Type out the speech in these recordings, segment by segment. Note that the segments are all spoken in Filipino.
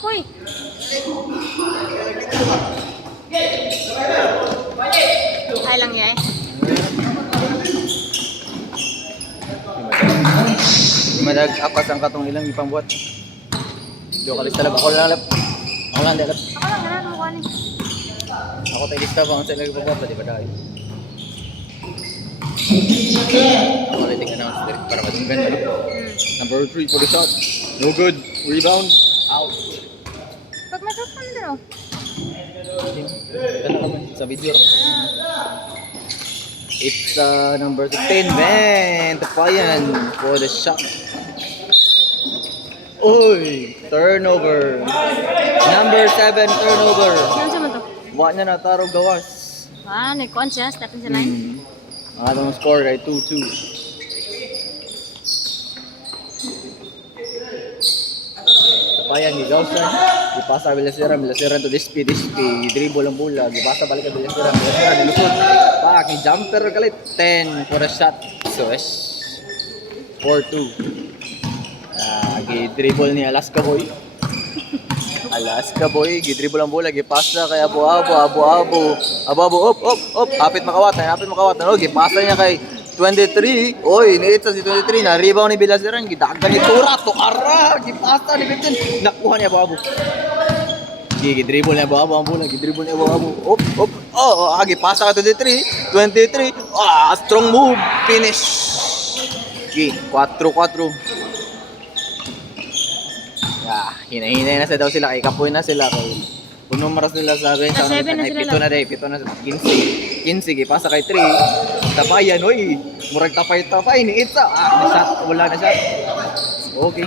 koy. Ay lang yay. Madag apas ang katong ilang ipambuhat. Do kalis talab ako lang lap. Ako lang dalap. Ako lang ganun mo kanin. Ako tayo lista ba ang sa ilang ipambuhat di ba dahil. Ako lang tingnan naman sa direct para matunggan ano. Number 3 for the shot. No good. Rebound. Out. Pag masaspan din oh. Dala naman sa video. It's number 16, Ben Tapayan for the shot. Oy, turnover. Number 7 turnover. Saan sa mo to? Wa niya na taro gawas. Ah, nag-con siya. Step in sa line. Ang atong score ay 2-2. Tapayan ni Gausan. Ipasa Bilasiran to Dispi, dribble ang bola. Ipasa balik ka Bilasiran nilusod. Pak, ni jumper kalit. 10 for a shot. So, 4-2. Gi-dribble ni Alaska Boy. Alaska Boy, gi-dribble ang bola, gipasa kay Abo-Abo, op. Hapit makawat na. Oh, gipasa niya kay 23. Oy, niita si 23 na rebound ni Bilasiran, gidagan ni Tura, tukara, gipasa ni 15. Nakuha ni Abo-Abo. Gi-dribble ni Abo-Abo ang bola, gi-dribble ni Abo-Abo. Op. Gipasa kay 23. Strong move, finish. 4-4. Hinahinay na daw sila kay kapoy na sila kay puno maras nila sa akin sa 7 na sila ay pito na 15 gipasa kay 3 Tapayan oy murag tapay ni Itza wala na shot okay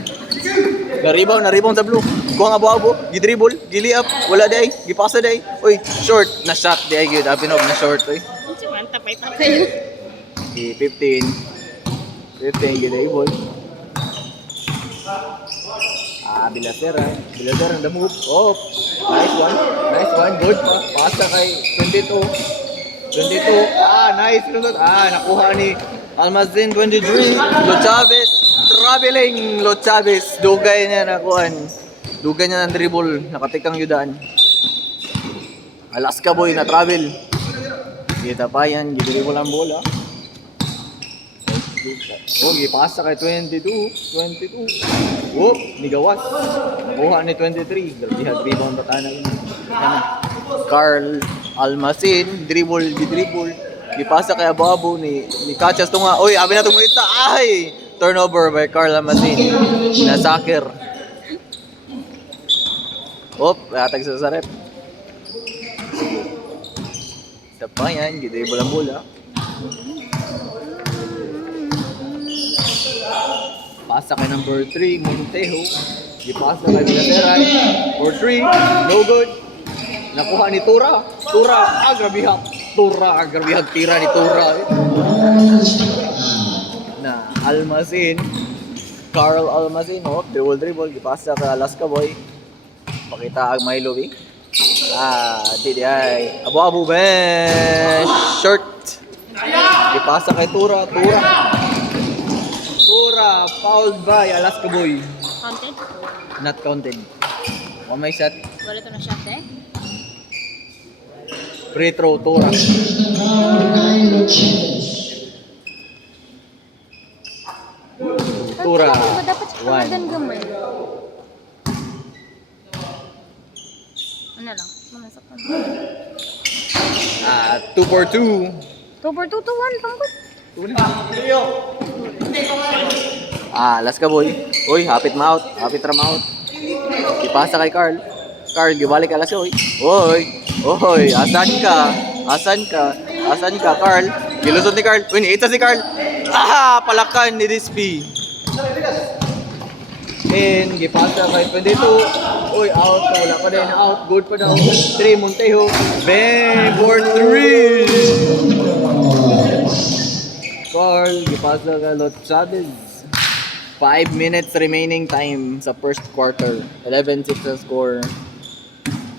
na rebound sa blue kuha nga Abo gidribble giliap wala day gipasa day oy short na shot day gyud apinog na short oy Unsa man tapay 15 gidribble Bilasiran the move. Oh, nice one. Good pa. Pasa kay 22. Nice lunod. Nakuha ni Almazin 23. Lo Chavez traveling. Dugay niya nakuhan. Dugay niya ng dribble. Nakatikang yudan. Alaska Boy na travel. Kita pa yan. Gidribble ang bola. Gipasa kay 22. Nigawas. Nakuha ni 23. Grabe rebound batana yun. Carl Almacin, dribble. Gipasa kay Abo-Abo ni Kachas tunga. Oy, abi na tong ita. Ay! Turnover by Carl Almacin. Na soccer. Atag sa rep. Sa pa yan, gidribble ang bola. Pasa kay number 3, Montejo. Gipasa kay Bilasiran. For 3, no good. Nakuha ni Tura. Agrabihak. Tira ni Tura. Na Almazin. Carl Almazin. Dribble. Gipasa kay Alaska Boy. Pakita ang Milo eh. Didi ay. Abo-Abo Ben. Short. Gipasa kay Tura. Fouled by Alaska Boy. Counted? Not counted. May shot. Wala to na shot Free throw, Tura. Tura. Dapat sa kamadan gamay. Ano lang? Mamasak ka. 2 for 2. 2 for 2 to 1. Pangkot. Alaska Boy. Uy, hapit ma out. Ipasa kay Carl. Gibalik Alaska Boy. Oy, asan ka, Carl? Gilusot ni Carl. Uy, niita si Carl. Palakan ni Dispi. And gipasa kay 22. Uy, out. Wala pa din out. Good pa daw. 3 Montejo. Bang for 3. Carl, gipasa kay Lot Chavez. 5 minutes remaining time sa first quarter. 11-6 ang score.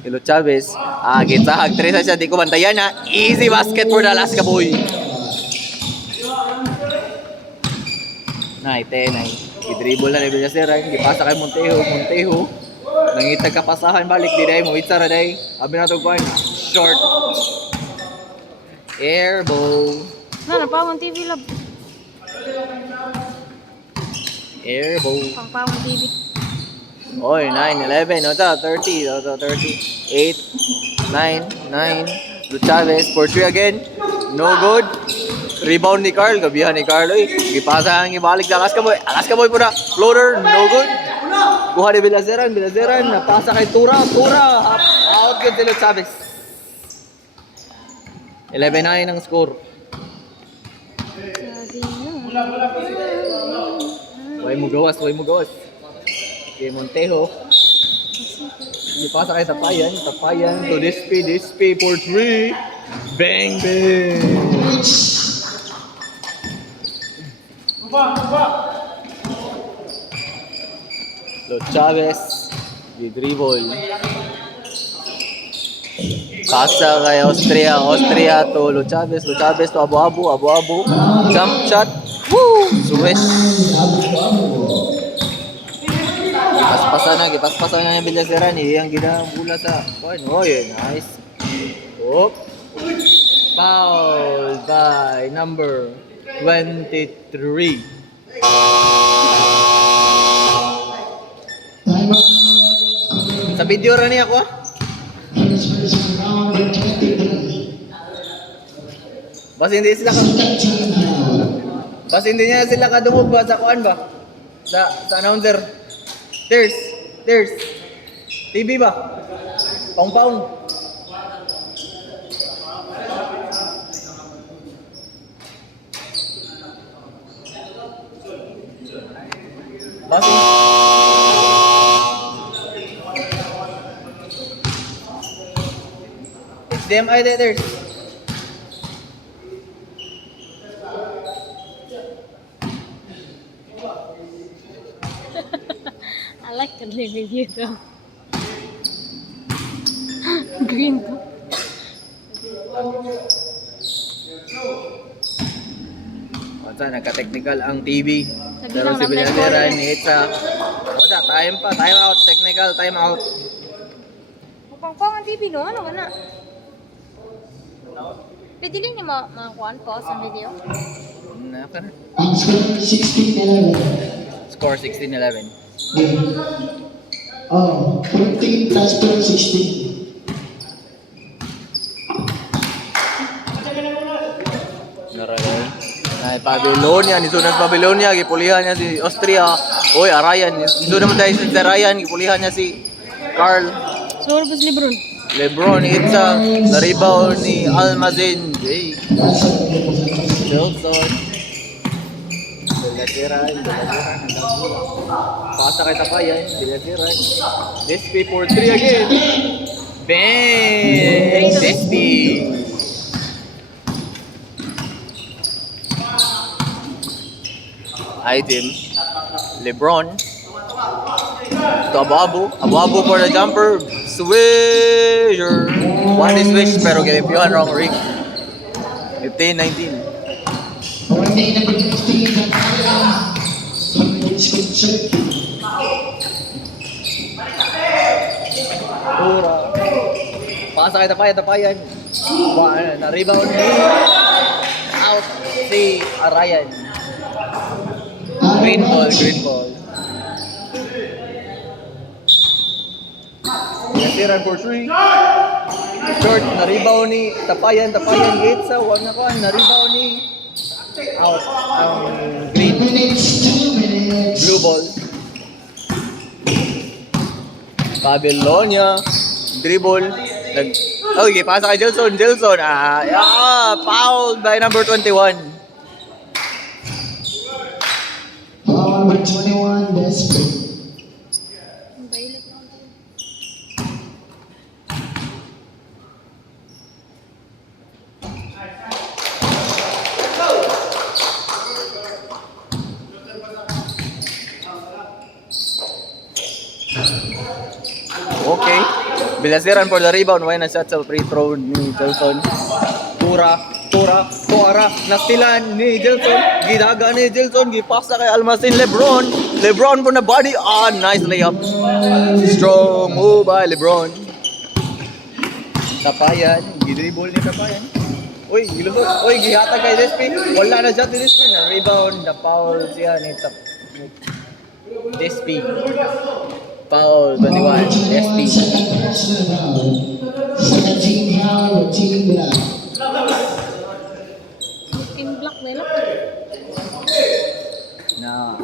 Kilo Chavez. Gitahag 3 siya. Di ko bantayan na. Easy basket for the Alaska Boy. Nay. I-dribble na ni Bilasiran. Gipasa kay Montejo. Nangitag kapasahan balik di day mo itara day. Abi na to kuan. Short. Airball. Na, napawang TV lab. Airball. Pangpawang TV. Oy, 9, 11, ota, 30, ota, 30, 8, 9, 9, Lu Chavez for 3 again. No good. Rebound ni Carl, gabihan ni Carl. Oy, gipasa ang ibalik na Alas ka boy po na. Floater, no good. Kuha ni Bilazeran, napasa kay Tura, out good si Lu Chavez. 11-9 ang score. Sabi na. Way mo gawas. Okay, Montejo. Ipasa kay Tapayan to Dispe for 3. Bang, bang. Lo Chavez, di dribble. Pasa kay Austria to Lo Chavez to Abu. Jump shot. Woo! Swish. Gipaspasan na yung Bilaseran, ang ginabula sa kuan. Oh, yun, nice. Oh. Foul by number 23. Sa video ra niya ako. Basta hindi niya sila kadumog ba sa kuan ba? Sa announcer. There's TV ba? Paung. Basi. HDMI there's. I like the review though. Green to. Wala, nagka-technical ang TV. Sabi Pero lang si na Bilaseran, record. Itza. Wala, time out, technical, time out. Pangpawang TV no? Ano ka na? Pwede din niya makakuhaan po sa video. Naka na. Ang score 16-11. Score 16-11. Oh, 14 plus 16. Naralay. Ay, Babylonia, nisunan Babylonia, gipulihan niya si Austria. Oy, Arayan, nisunan mo dahil si Arayan, gipulihan niya si Carl. Sure ba si Lebron? Lebron, Itza, na-rebound ni Almazin. Jay. Johnson. Bilaseran. Pasa kay Tapayan, Bilaseran. Despi for 3 again. Bang! Despi. Item. Lebron. To Abu for the jumper. Swisher. One is swish pero gilipihan wrong ring. 15-19. Birthday number 15 Pura. Pasa kay Tapayan. Na-rebound ni out si Arayan. Green ball. Natiran for 3. Short, na-rebound ni Tapayan gate sa wag na kan, na-rebound ni out ang green. 2 minutes. Blue ball. Babylonia. Dribble. Okay, pasa kay Gelson. Fouled by number 21. Foul number 21, Desperate. Ang violet na ako. Okay. Bilaseran for the rebound. Why na shot sa free throw ni Gelson. Tura. Nastilan ni Gelson. Gidaga ni Gelson. Gipasa kay Almacin Lebron. LeBron for the body. Ah, nice layup. Strong move by LeBron. Tapayan. Gidribble ni Tapayan. Uy, gilusot. Uy, gihatag kay Despi. Wala na shot ni Despi. Na rebound. Na foul siya ni Despi. Foul 21. Despi. Second personal foul. Second team foul, team black. Team black nila. Na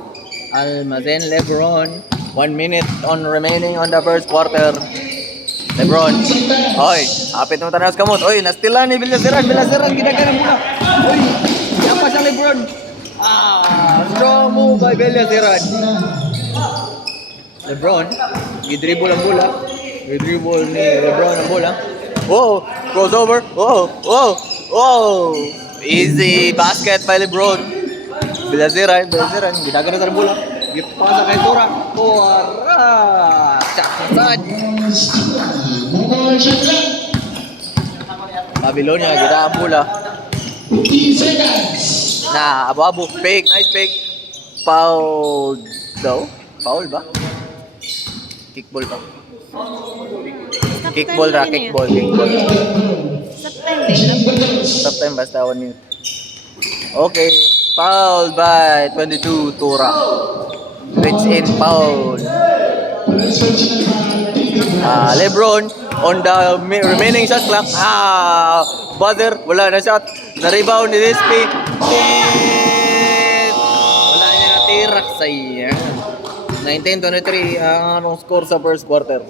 Almazen LeBron. 1 minute on remaining on the first quarter. LeBron. Oy, hapit mo tanas kamot. Oy, nastilan ni Villaseran. Villaseran ginagana mo na. Oy, yapa siya LeBron. Ah, strong move by Villaseran. LeBron, gidribble ang bola. Gidribble ni LeBron ang bola. Oh, crossover. Oh. Easy basket by LeBron. Villaseran, ginagana sa bola. Gipasa kay Tura. Tura. Sakasad. More shot clock. Babylonia, gida ang bola. 15 seconds. Na, abo-abo. Fake, nice fake. Foul daw? Foul ba? Kickball ba? Kickball ra, kickball. Stop time nila. Stop time basta 1 minute. Okay, foul by 22 Tura. Reach in foul. First personal foul, team black. LeBron on the remaining shot clock. Buzzer, wala na shot. Na-rebound ni Despi. Wala niya natirak sa iya. 19-23 ang anong score sa first quarter.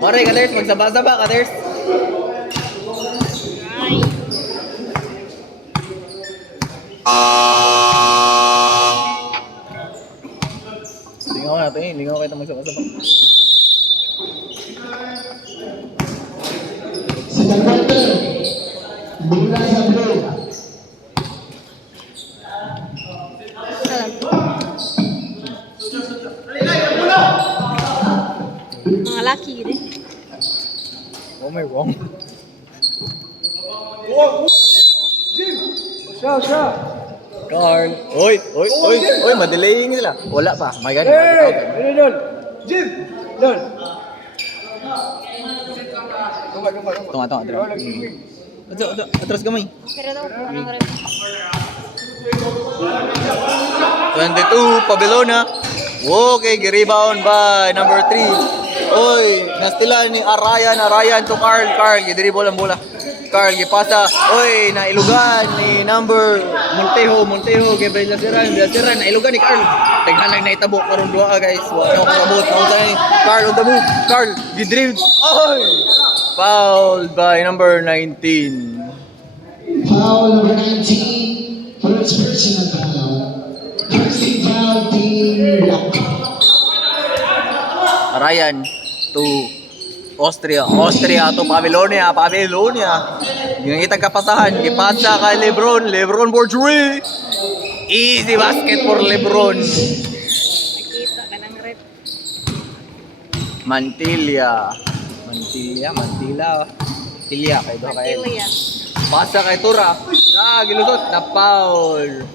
Mare, Kaders, magsaba-saba, Kaders. Lingaw natin eh, lingaw kayo magsaba-saba. Second quarter. Bola sa blue. Mga laki gini. Oh, may wrong. Carl. Oy, madelaying nila. Wala pa. May ganun. Tunga. Atras gamay. Pero daw, parang rin. 22, Babylonia. Okay, rebound by number 3. Oy, nastila ni Arayan to Carl. Gidribble ang bola. Carl, gipasa. Oy, nailugan ni number Montejo, Gabriel Villaseran, nailugan ni Carl. Taghanag na itabo karon duha guys. Wa na karabot. Ni Carl on the move. Carl, gidribble. Oy! Fouled by number 19. Foul number 19. First personal foul. First team foul, team black. Ryan to Austria to Babylonia. Yung itang kapasahan, ipasa kay LeBron for 3. Easy basket for LeBron. Nakita ka ng red. Mantilla kay do kay. Matilia. Pasa kay Tura. Gilusot na foul.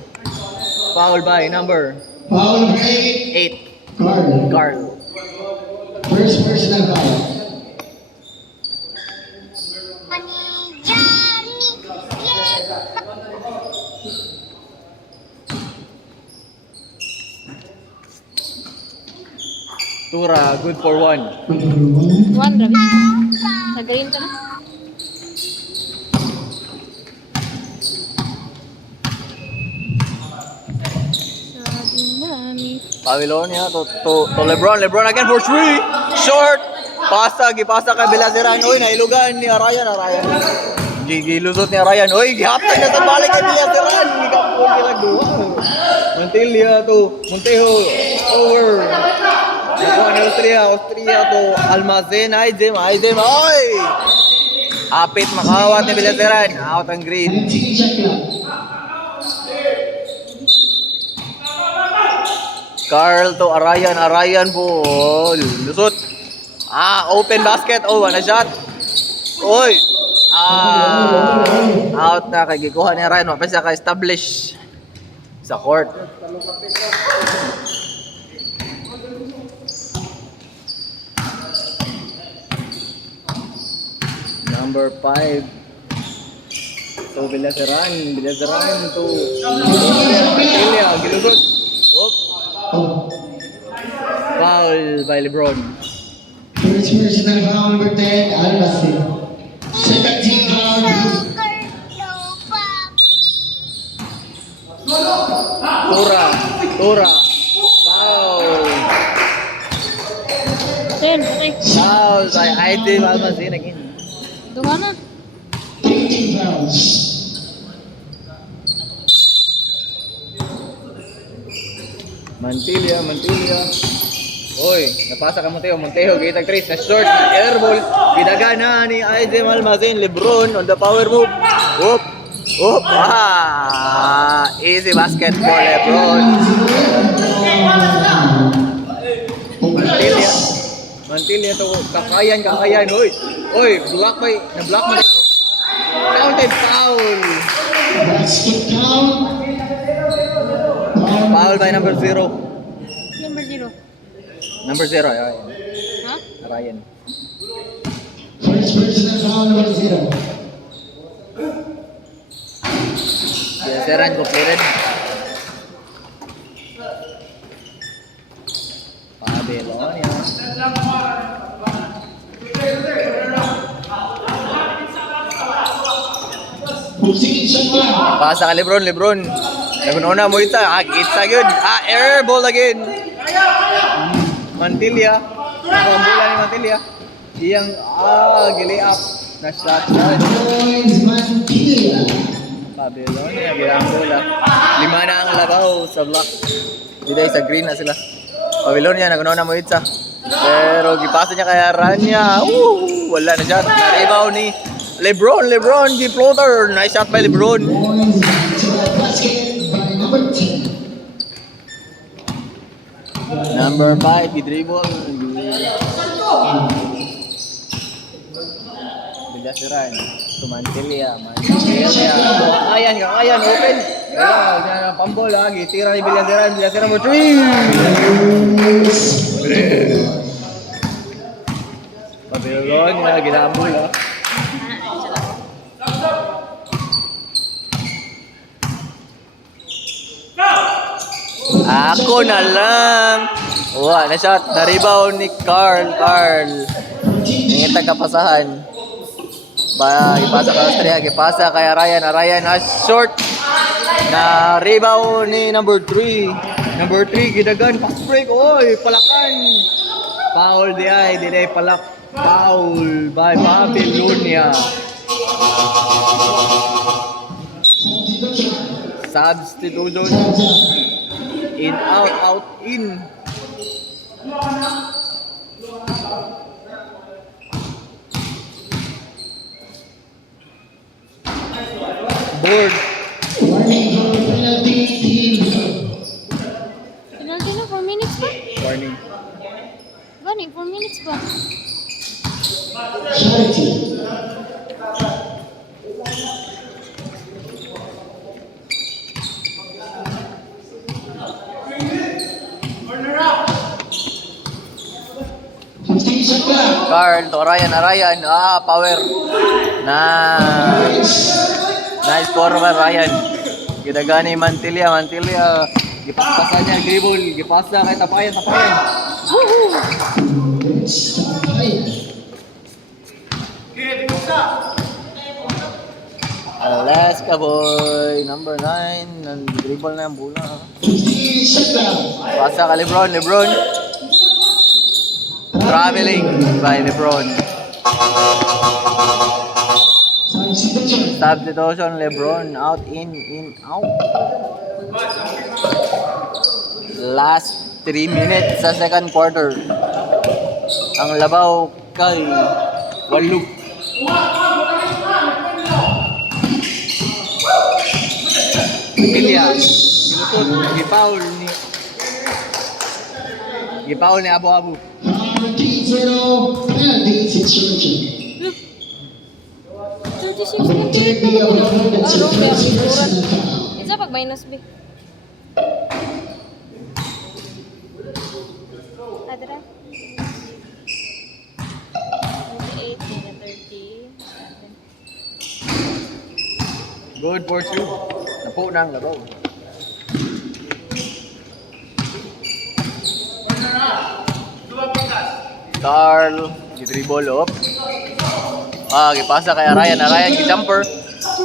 Foul by number Foul number 8. 8, Carl. Carl. First personal foul. Tura, good for 1. One, Rabi. Sa green ka na. Sabi namin. Babylonia to LeBron. LeBron again for 3. Short. Gipasa kay Villaseran. Uy, nailugan ni Arayan. Gilusot ni Arayan. Uy, gihaptag na sa balik kay Villaseran. Gikapol sila duwa. Mantilla to Montejo. Over. Nakuha ni Austria to Almazen. Aizem. Oy! Apit makawat ni Villaseran. Out ang green. 19 shot clock. Carl to Arayan po. Lusot. Open basket. Oh, one shot. Oy. Out na kay gikuha ni Ryan, mapasa ka establish sa court. Number 5. So Bilaseran to Ilya, gilugot. Oop. Foul by LeBron. First personal foul number 10, Almacin. Second team foul. Tura. Foul. Ten, patay. Foul by Aiden Almazin again. Duha na. 13 fouls. Mantilla. Oy, napasa ka Monteo, gitag Tris na short, air ball. Gidagana ni Aiden Almazin, LeBron on the power move. Whoop. Easy basketball, LeBron. Mantilla to kakayan. Oy, block na ito. Counted foul. Basket count. Foul by number 0. Number 0. Number 0, Ryan. Ha? Ryan. First personal foul number 0. Seran completed. Babylonia. Pusin shot clock. Pasa ka Lebron. Nagununa mo ita. Kita yun. Air ball again. Mantilla. Ang bola ni Mantilla. Iyang, gili up. Na shot. Boys Mantilla. Babylonia, ginang bola. 5 na ang labaw sa block. Dito sa green na sila. Babylonia, nagununa mo ita. Pero gipasa niya kay Aranya. Wala na shot. Na-rebound ni LeBron, G-floater. Nice shot by LeBron. Boys Mantilla basket by number 10. Number 5, dribble. Bilasiran. Mantilla. Kakayan, open. Wala, pambol lagi. Tira ni Bilasiran mo 3. Babylonia, ginambol ah. Ako na lang. Wala na shot. Na-rebound ni Carl. Nangitag kapasahan. Ipasa ka Austria. Ipasa kay Ryan na short. Na-rebound ni number 3. Number 3, gidagan. Fast break. Oy, palakan. Foul di ay palak. Foul by Babylonia. Substitution. In, out, in. Board. Warning for penalty team. Penalty na, 4 minutes ba? Warning. Gani, 4 minutes ba? Charity. Shot clock. Carl to Ryan. Power. Nice score by Ryan. Gidagani Mantilla. Gipasa niya, dribble. Gipasa kay tapayan. Alaska boy. Number 9. Nag-dribble na yung bola. Shot clock. Pasa ka Lebron. Traveling by LeBron. Substitution LeBron. Out, in, out. Last 3 minutes sa second quarter. Ang labaw kay Waluk. Ilya. Sinutod. Gipaul ni Abu. Penalty situation. take the opponent to first personal foul. Isa pag minus B. Adra. 28, 30. Good for two. Napo na ang labaw. Carl, gidribble up. Gipasa kay Arayan. Arayan, gijumper.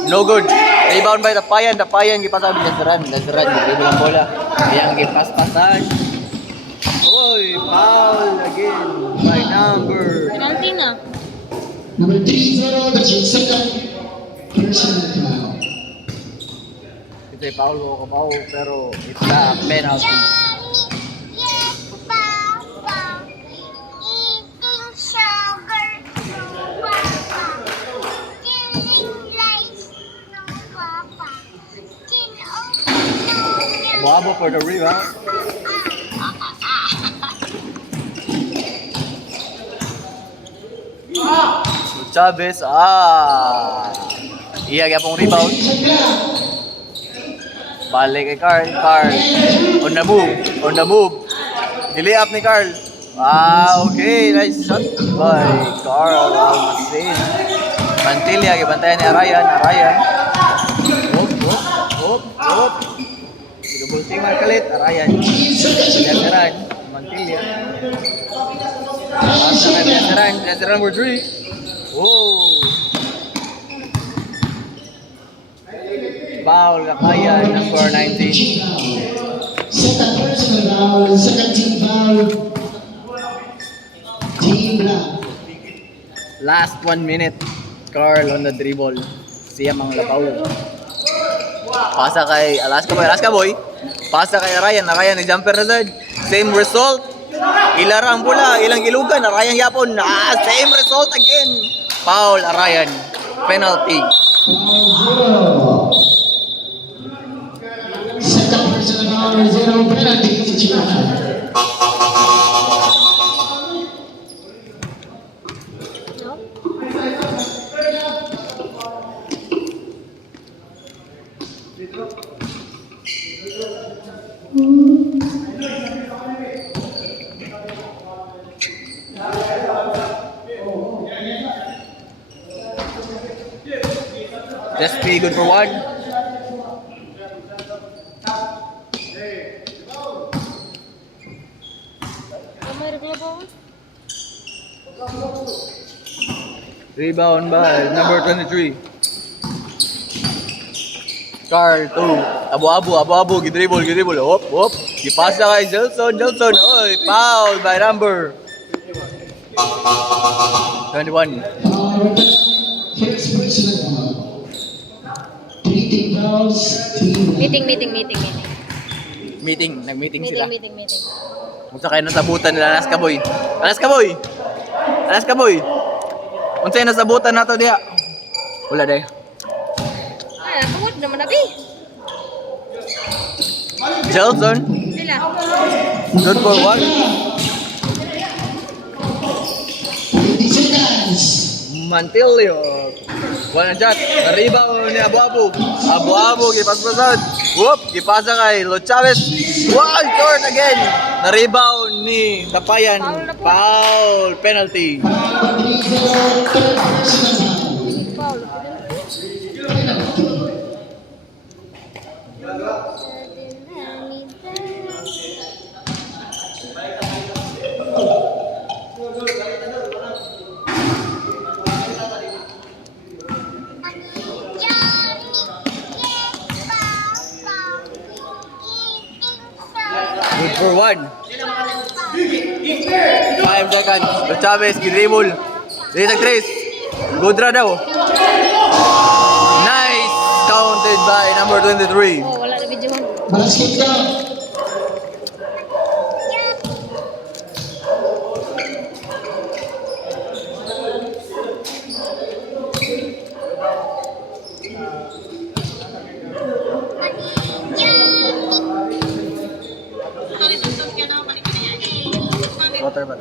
No good. Rebound by Tapayan. Tapayan, gipasa by Lazaran. Lazaran, gidribble ang bola. Yang gipas-pasan. Oy, foul again by number. Penalty na. Number 30, that's your second personal foul. Ito'y foul ko kapaw, pero it's a penalty. Wabo for the rebound. Chavez, iya pong rebound. Balik kay Carl. Carl, on the move. On the move. Gili-up ni Carl. Okay. Nice shot by Carl Almacin. Mantilla, gibantayan ni Arayan. Arayan. Hop. Double team kalit. Arayan. Lazaran. Mantilla. Pasa kay Lazaran. Lazaran number 3. Oh. Foul Kapayan, number 19. Second personal foul, second team foul. Team Black. Last 1 minute. Carl on the dribble. Siya mang labaw. Pasa kay Alaska boy. Pasa kay Ryan. Ryan ni jumper na sad. Same result. Ilarang pula, ilang ilugan. Ryan yapon. Same result again. Foul Ryan. Penalty. Foul 0. Second personal foul, 0 penalty to China. Just be good for one. Rebound by number 23. Carl 2. Abu-abu, gidribble. Hop. Gipasa kay Jelson. Oy, foul by number 21. First personal foul. 3 team fouls, team Black. Meeting, nag-meeting sila. Meeting. Unsa kayo nasabutan nila Alaska boy. Unsa kayo nasabutan nato diha? Wala day. Tungod naman na, Bi. Jelson, Sila. good for one. 20 seconds. Mantilio. One shot. Na-rebound ni Abu-abu. Abu-abu, gipaspasan. Whoop, gipasa kay Lo Chavez. One short again. Na-rebound ni Tapayan. Foul, penalty. Foul 3-0, third personal foul. Paul. Good for one. 5 seconds. Lo Chavez, gidribble. Dito Chris. Good ra daw. Nice. Counted by number 23. Oh, wala na video. Basket ka. Water ba?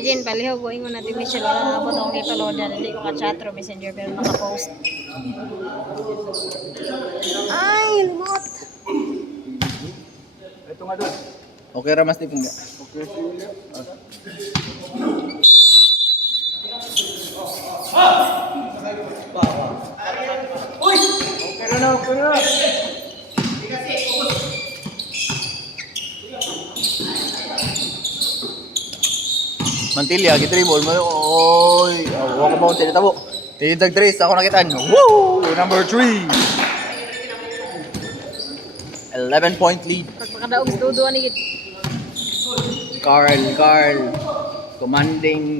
Ate Jen, paliho ko ingon natin Michelle. Wala na po itong ipaload na. Hindi ko ka-chat through messenger pero naka-post. Ay, lumot. Ito nga doon. Okay ra mas di nga. Okay. Uy! Okay na, okay na. Mantilya, gitribol mo. Oy, wako mo tinita mo. Tinitag 3 ako nakitaan. Woo! Number 3. 11-point lead. Pagpakadaog sa duduan ni Carl commanding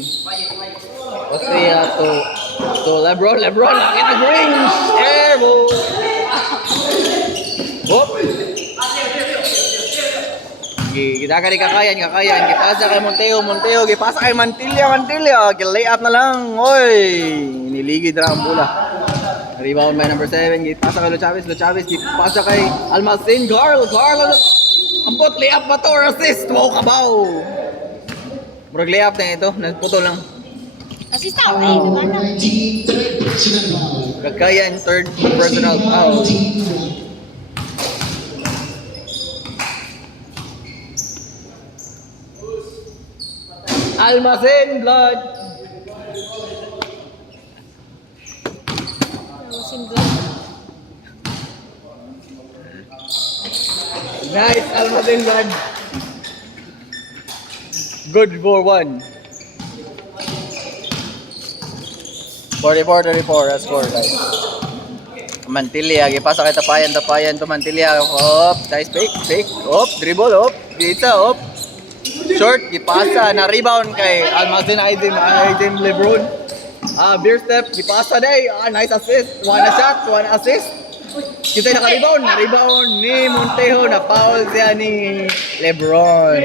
Austria to LeBron nakit ang range airball. Hop. Kita ka kakayan gipasa kay Monteo gipasa kay Mantilla gilay up na lang oy niligid ra ang bola. Rebound by number 7 gipasa kay Lo Chavez gipasa kay Almacin Carl ambot layup ba to or assist? Wow, kabaw! Murag layup na ito, nagputo lang. Assist ako eh, diba na? 19, third personal foul. Kagayan, third personal foul. Almacen blood! Almacen blood. Nice, Almacen blood! Good for 1. 44-34, that's score guys. Mantilla, gipasa kay tapayan to Mantilla. Hop, nice fake. Hop, dribble, hop, kita, hop. Short, gipasa, na rebound kay Almacen Item LeBron. Beer step, gipasa day. Nice assist. One assist. Kita naka-rebound. Na-rebound ni Montejo. Na-foul siya ni LeBron.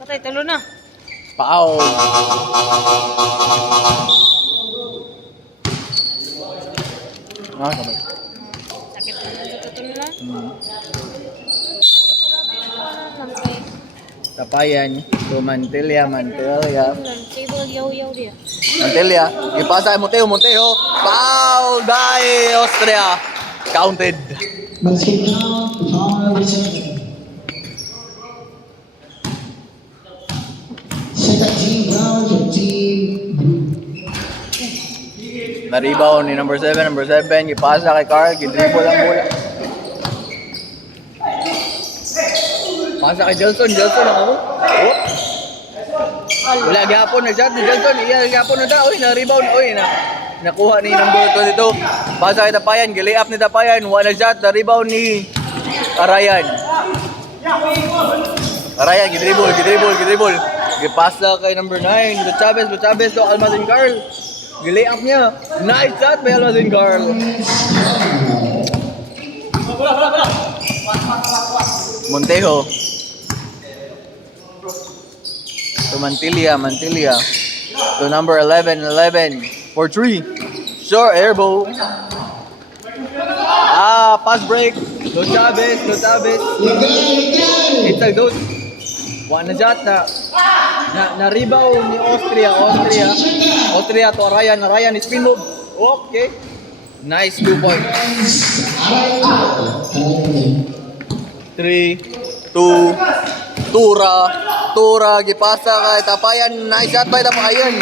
Patay, talo na. Foul. Kamay. Sakit na lang sa tutulo na. Tapayan to Mantilla. Table yaw-yaw dia. Mantilla, ipasa kay Montejo. Foul by Austria. Counted. Basket count, foul return. Second team foul for team blue. Na-rebound ni number 7, ipasa kay Carl, gidribble ang bola. Pasa kay Jelson ang ako. Oh. Wala gapon na shot ni Jelson, gapon na ta. Oy, na-rebound, nakuha ni number 22. Pasa kay Tapayan, gilay up ni Tapayan, wala shot, na-rebound ni Arayan. Arayan, gidribble. Gipasa kay number 9, Lo Chavez to Almacen Carl. Gilay up niya. Nice shot by Almacen Carl. Montejo. To Mantilla. To number 11 for 3. Sure, airball. Pass break. Lo Chavez. It's a dose. One na shot na rebound ni Austria to Ryan spin move. Okay. Nice 2 points. 3, 2, Tura, gipasa kay Tapayan. Nice shot by Tapayan.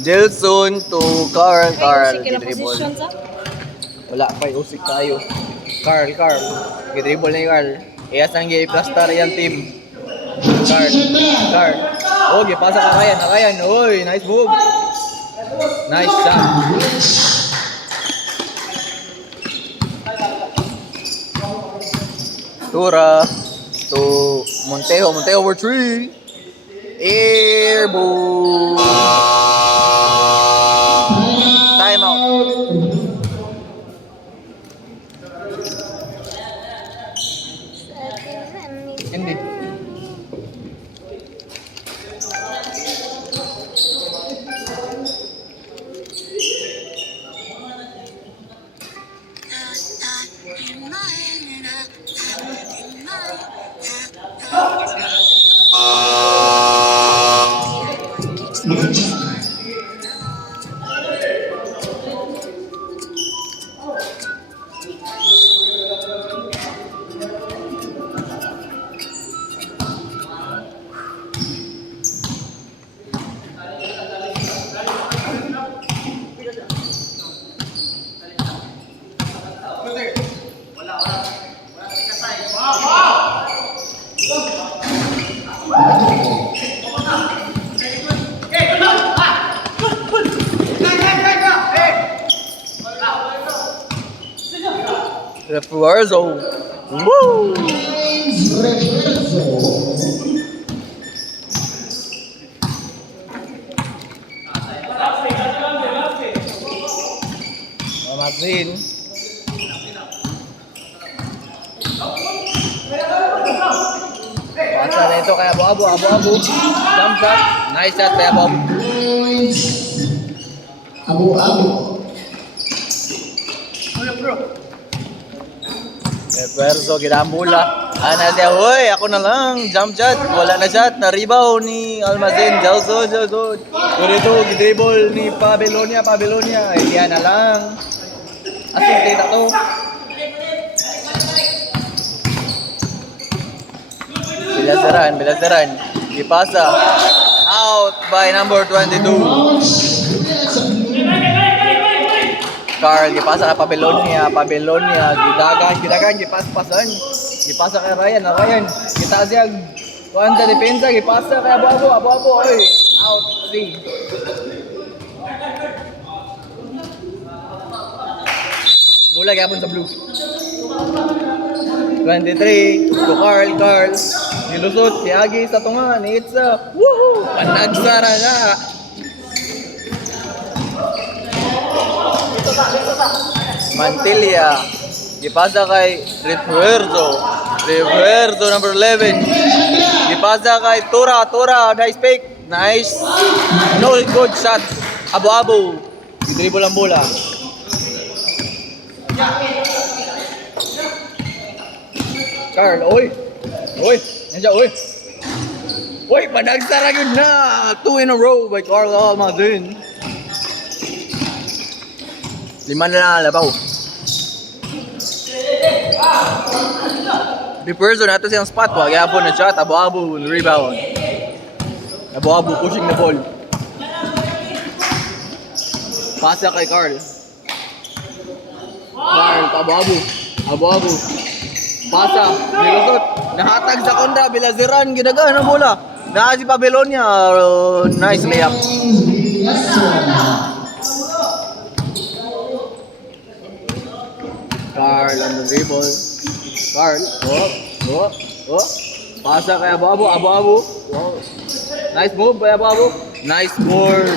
Jelson to Carl, gidribble. Wala pa usik tayo. Carl, gidribble na yung Carl. Iyas ang i-plaster yung team. Carl. Oh, gipasa ka Ryan. Oy, nice move. Nice shot. Tura to Montejo for 3. Airball. Time out. Hindi. Refuerzo. Woo! Refuerzo. Mazin. Pasa na ito kay Abu. Jump shot. Nice shot kay Abu. Points. Abu. Refuerzo, ginamula. Ana siya, hoy, ako na lang. Jump shot. Wala na shot. Na-rebound ni Almazin. Jalsod. Dito, gidribble ni Pabelonia. Hindi na lang. Asinte na to. Bilasaran. Ipasa. Out by number 22. Carl, ipasa ka Pabelonia. Gidagan, gipasan. Gipasa kay Ryan. Kita siya. Kuhan sa depensa, gipasa kay Abu. Oy, out. See. Bulag yapon sa blue. 23 to Carl. Nilusot, Agi sa tunga, ni Itza. Woohoo! Panagsara na. Mantilla. Ipasa kay Refuerzo number 11. Ipasa kay Tura, nice pick. Nice. No good shot. Abu. Dribble ang bola. Carl, oy, nandiyan, oy. Oy, panagsara yun na. 2 in a row by Carl Almazin. 5 na lang alabaw. Refuerzo nato siyang spot. Wag yapon na shot. Abu, rebound. Abu pushing the ball. Pasa kay Carl. Abu. Pasa, nilusot. Nahatag sa kontra, Bilaziran, ginagahan ang bola. Naa si Pabelonia. Nice layup. Carl on the dribble. Carl, Pasa kay Abu. Wow. Nice move by Abu. Nice board.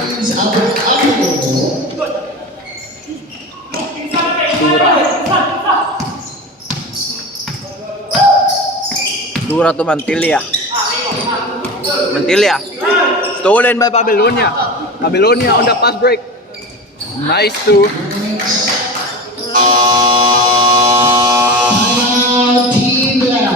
Tura to Mantilla. Stolen by Pabelonia on the pass break. Nice to Team Black.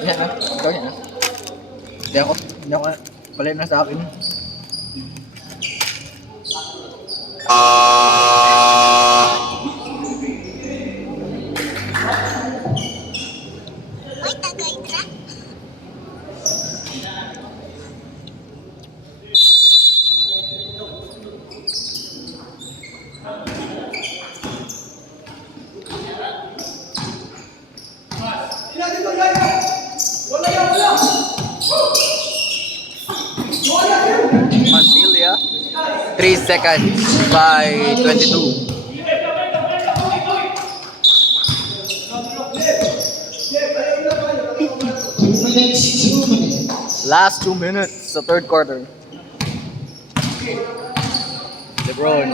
Yan na. Ikaw yan na. Hindi ako. Palim na sa akin. Mantilla. 3 seconds by 22. 2 minutes. Last 2 minutes sa third quarter. LeBron.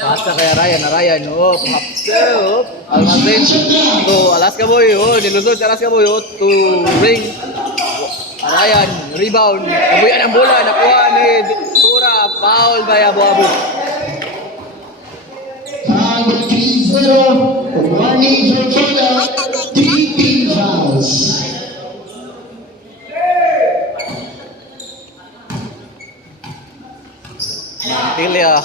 Pasa kay Ryan. Almazin. To Alaska Boy. Nilusot si Alaska Boy. To Ring. Ryan. Rebound. Nabuyan ang bola. Nakuha ni Tura. Foul by Abu. Foul 3-0. Warning for Florida. 3 team fouls. Mantilla.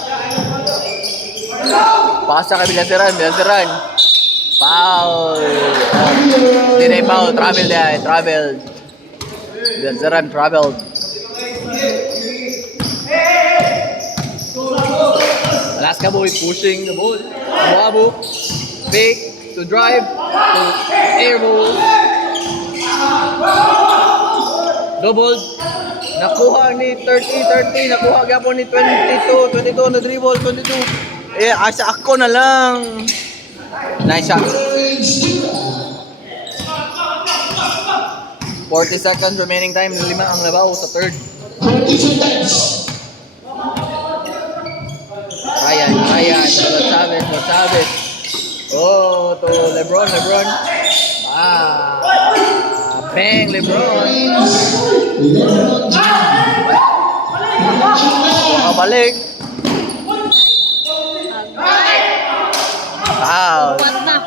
Pasa kay Bilaziran. Foul. Hindi na foul. Traveled. Belzeran traveled. Alaska boy pushing the ball. Abu fake to drive to air ball. Double. Nakuha ni 30, nakuha gyapon ni 22 na dribble, 22. Eh, asa ako na lang. Nice shot. 40 seconds remaining time, 5 ang labaw sa third. 40 seconds. Ryan, Chavez. Oh, to LeBron. Bang, LeBron. LeBron Balik. Wow. What na?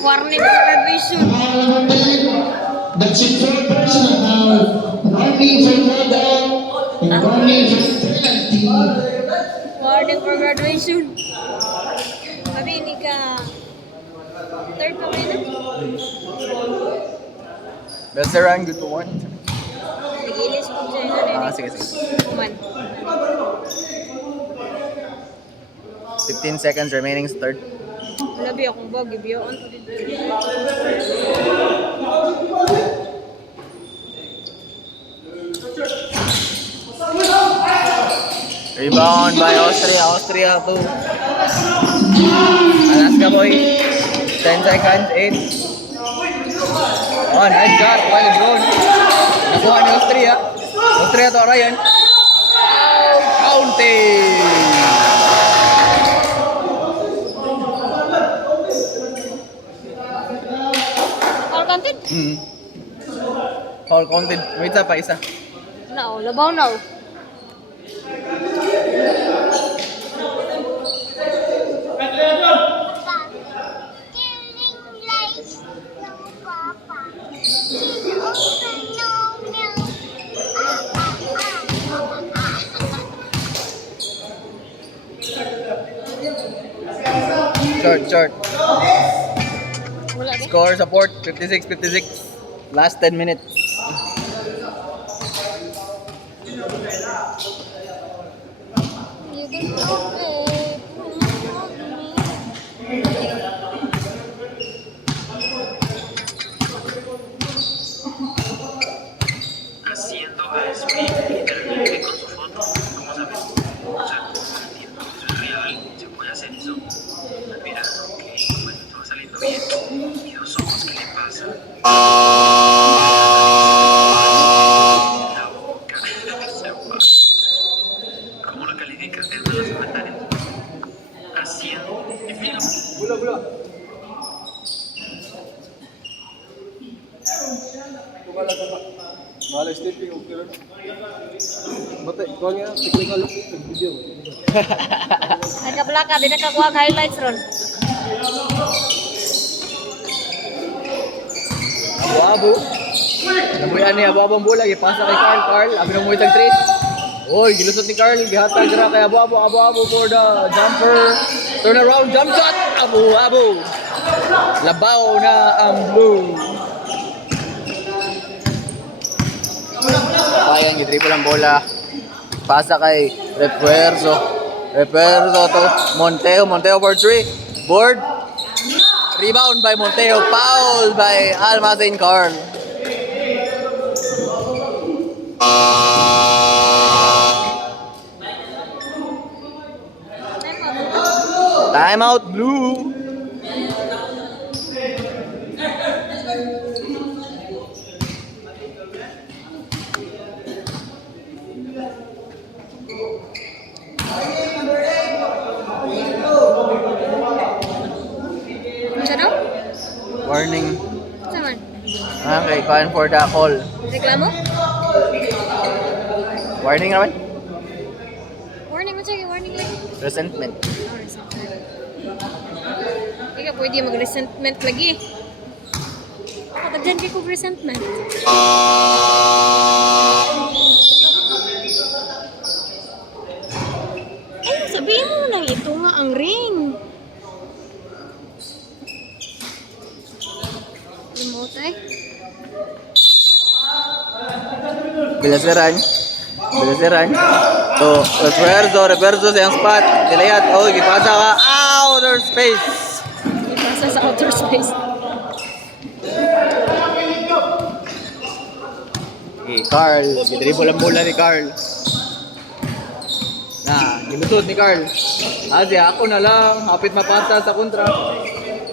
Warning sa graduation. That's it for personal foul. Warning for foul and warning for penalty. Warning for graduation. Kami ni ka... Third pa rin na? Belzeran, good to one. Nagilis ko siya yun. Sige. Kuman. 15 seconds remaining sa third. Wala biya akong bag. Ibiyoon ko dito. Rebound by Austria to Alaska boy. 10 seconds, 8. Oh, nice shot. Well, LeBron. Nakuha ni Austria. Austria to Ryan. Counting. All counted? Foul counted. Wait pa isa. No, labaw na. Short. Wala ba? Score support 56. Last 10 minutes. You can go Haciendo a Smith literalmente con su foto. ¿Cómo sabes? O sea, entiendo, eso es real, se puede hacer eso. Mira, ok, bueno, todo saliendo bien. ¿Y los ojos qué le pasa? La boca, se va. ¿Cómo lo calificas? En los comentarios. Haciendo. Y mira. Wala stepping okay rin. Bate, ikaw nga, technical video. Ay kablaka, di nakakuha ang highlights ron. Abu. Namuyan ni Abu ang bola, ipasa kay Carl. Abi na mo itag 3. Oy, gilusot ni Carl, gihatag dira kay Abu for the jumper. Turn around, jump shot. Abu. Labaw na ang blue. Bayang i-dribble ang bola. Pasa kay Refuerzo to Monteo for 3. Board. Rebound by Monteo. Foul by Almacen Carl. Timeout blue. Siya daw? Warning. Saman? Okay, call for the call. Reklamo? Warning naman. Warning mo siya, warning lang. Resentment. Hindi ka pwede mag-resentment lagi. Katagyan kayo kong resentment. Sabihin mo lang, ito nga ang ring. Remote ay. Bilasiran. So, reverso sa yung spot. Nilayat. Oh, gipasa ka. Outer space. Ipasa sa outer space. Okay, Carl. Gidribble ang bola ni Carl. Gilusot ni Carl. Asya, ako na lang. Hapit mapasa sa kontra.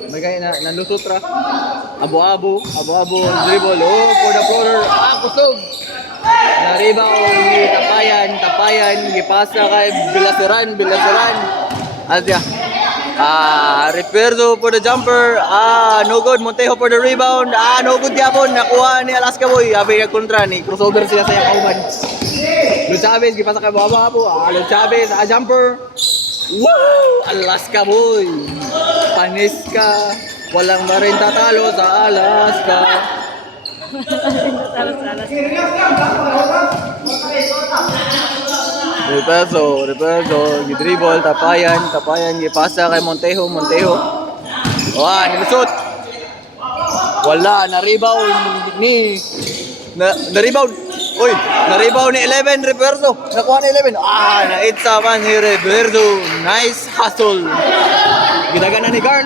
May kaya nalusot ra. Abo-abo, dribble. Oh, for the floater. Kusog. Na-rebound ni Tapayan. Gipasa kay Bilasiran. Asya. Reperdo for the jumper. No good. Montejo for the rebound. No good yapon. Nakuha ni Alaska Boy. Abi yung kontra ni. Crossover sila sa yung kauban. Lud Chavez, gipasa kay Abo-abo. Lud Chavez, jumper. Woo! Alaska Boy. Panis ka. Walang marin tatalo sa Alaska. Reverso, gidribble, tapayan, gipasa kay Montejo. Nilusot. Wala, na-rebound ni na-rebound ni 11, Reverso. Nakuha ni 11. Na-itsa man ni Reverso. Nice hustle. Ginagana ni Carl.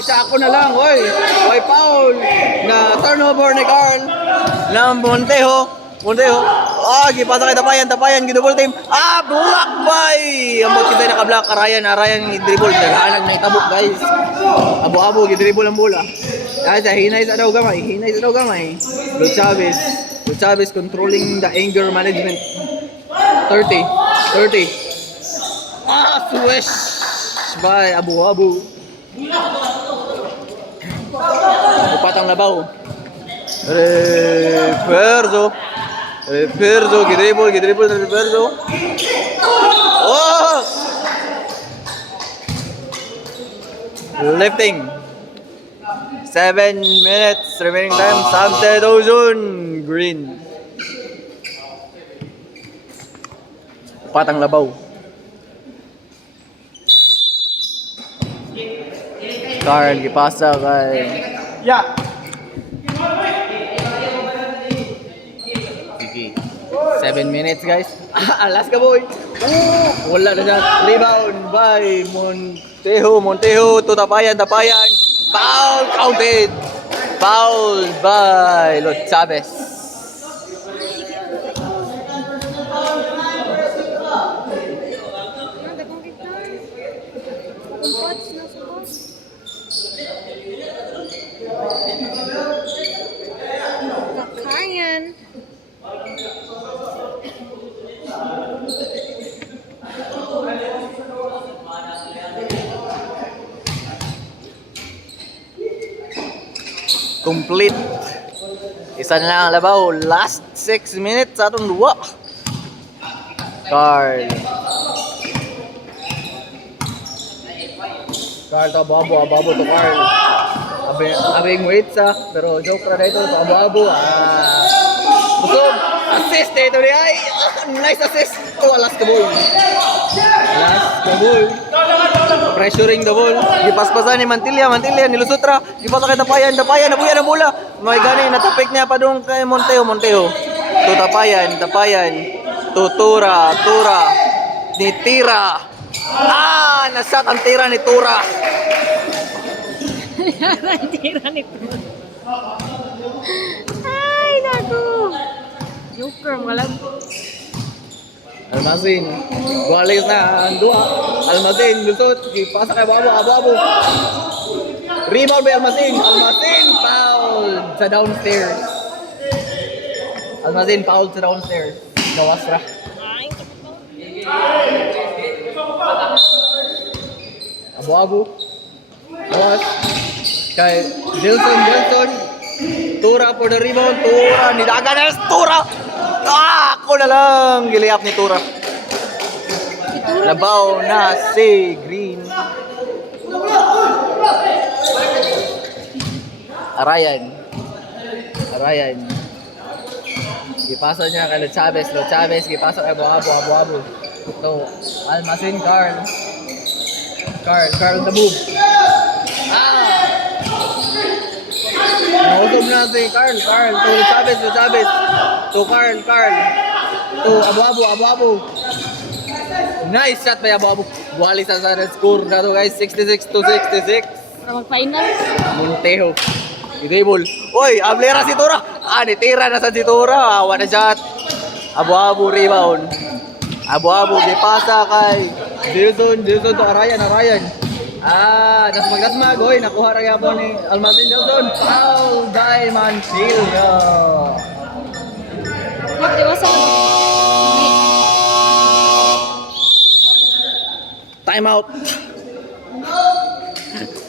Siya ako na lang. Oy, foul. Na turnover ni Carl. Na Montejo. Gipasa kay Tapayan, gidouble team. Block by! Ambot kita naka-block ka Ryan dribble. Naghanag na itabok, guys. Abo-abo, gidribble ang bola. Sa hinay sa daw gamay. Lud Chavez controlling the anger management. 30. Swish by Abo-abo. Upatang labaw. Reverso, gidribble na Reverso. Lifting. 7 minutes remaining time. Samte Dozon. Green. Patang labaw. Carl, gipasa kay... Sige. 7 minutes, guys. Alaska Boy. Wala na siya. Rebound by Montejo to Tapayan. Foul counted. Foul by Lud Chavez. Kakayan. Complete. Isa na lang ang labaw. Last 6 minutes sa atong duwa. Carl to Abo-abo to Carl. Abing wait sa, pero joke ra dito sa Abo-abo. Busog. Assist dito ni ay. Nice assist to Alaska Boy. Pressuring the ball. Gipaspasan ni Mantilla nilusot ra. Gipasa kay Tapayan, nabuya ng bola. May gani natapik niya pa dong kay Montejo. To Tapayan. To Tura. Ni Tira. Nasat ang tira ni Tura. Ay, naku. Joker, malam. Almazin. Gualis na ang duha. Almazin, lusot. Ipasa kay Abo-abo. Rebound by Almazin. Foul sa downstairs. Gawas ra. Abo-abo. Gawas. Kay Dilson. Tura for the rebound. Nidagan Tura. Ako na lang. Giliap ni Tura. Labaw na si Green. Arayan. Gipasa niya kay Lud Chavez. Gipasa kay Abo-abo. So, Almazin, Carl the move. Nausog na si Carl. To Chavez. To Carl. To Abu. Nice shot by Abu. Buhali sa score na to guys. 66-66. Para mag-final. Montejo. I-dribble. Oy, ablera si Tura. Nitira na sa si Tura. Awa na shot. Abu rebound. Abu gipasa kay Jason to Ryan. Dasmag. Oy, nakuha ra gyapon ni Almazin Jason. Foul by Mancillo. Iwasan. Time out.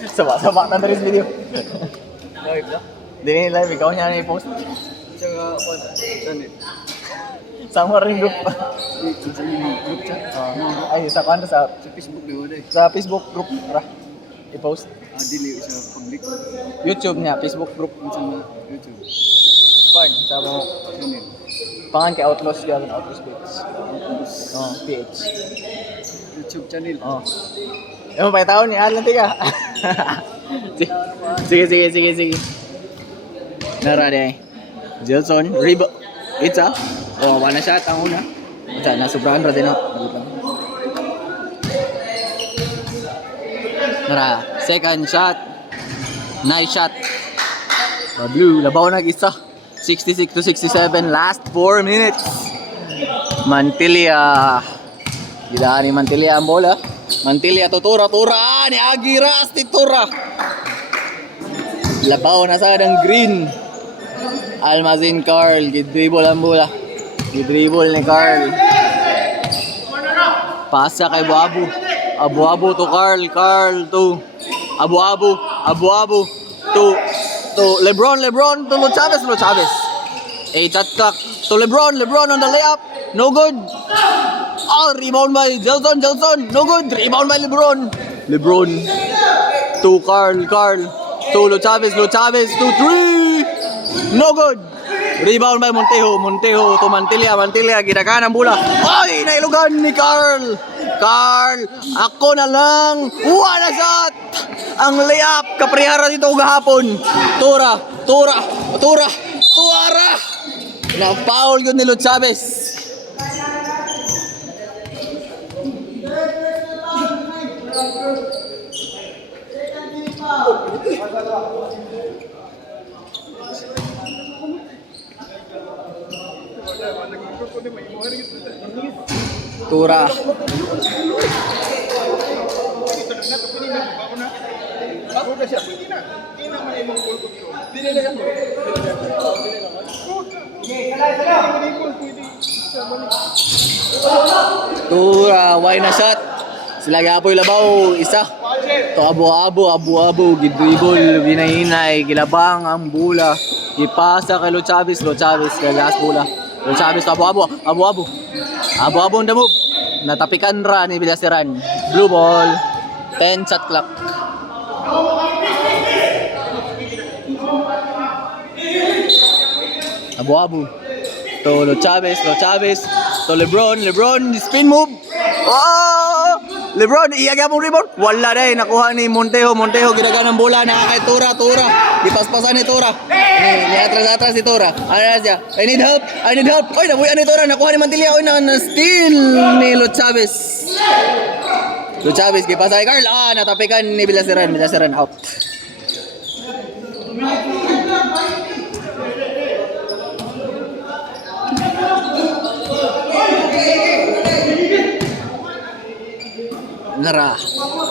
Sabak na rin video. Live na? Hindi live, ikaw niya na i-post. Tsaka, Sama rin group. group chat. Ay, sa kanta sa Facebook na wala eh. sa Facebook group ra. I-post. Dili sa public. YouTube niya, Facebook group. Sa YouTube. Fine, sa mo. Channel. Pangan kay Outlaws gawin, Outlaws Beats. PH. YouTube channel. Yung pa tao ni Alan tiga. Sige. Nara de. Jelson, Riba. Itza. One shot ang una. Itza na sobrahan ra din. Nara, second shot. Nice shot. Blue, labaw nag-isa. 66-67, last 4 minutes. Mantilla. Gidaan ni Mantilla ang bola. Mantilla to Tura ni Agiras ti Tura. Labaw na sa ng green. Almazin Carl, gidribble ang bola. Gidribble ni Carl. Pasa kay Abu to Carl to Abu to LeBron to Lo Chavez. Shot clock to LeBron on the layup. No good. Rebound by Jelson. No good. Rebound by LeBron to Carl to Lo Chavez to 3. No good. Rebound by Montejo to Mantilla. Ginakaan ang bola. Ay, nailugan ni Carl, ako na lang. One shot. Ang layup kaprihara dito gahapon. Tura. Na-foul yun ni Lo Chavez. Tura. Tura, why na shot? Sila gapoy labaw, isa. To Abu, gidribble, binahinay, gilabang ang bola. Ipasa kay Lo Chavez kay last bola. Lo Chavez to Abu on the move. Natapikan ra ni Villaseran. Blue ball. 10 shot clock. Abu to Lo Chavez to LeBron spin move. LeBron iyaga mo rebound. Wala dai nakuha ni Montejo ginaganang bola na kay Tura. Ipaspasan ni Tura. Ni atras ni Tura. Ano siya? I need help. Oy, nabuyan ni Tura, nakuha ni Mantilla. Oy, na steal ni Lo Chavez. Gipasa kay Carl. Natapikan ni Villaseran out. Nara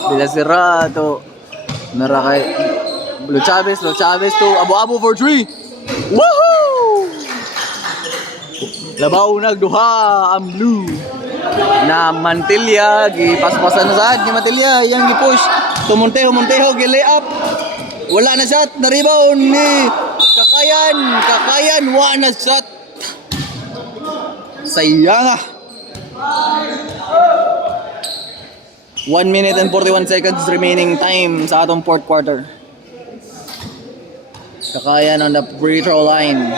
Villaseran to Nara kay Lo Chavez to Abu for 3. Woohoo! Labaw nagduha ang blue na Mantilla gipaspasan na sad ni Mantilla yang gipush to Montejo gi-lay up. Wala na shot, na rebound ni Kakayan wala na shot. Sayang 1 minute and 41 seconds remaining time sa atong fourth quarter. Kakayan on the free throw line.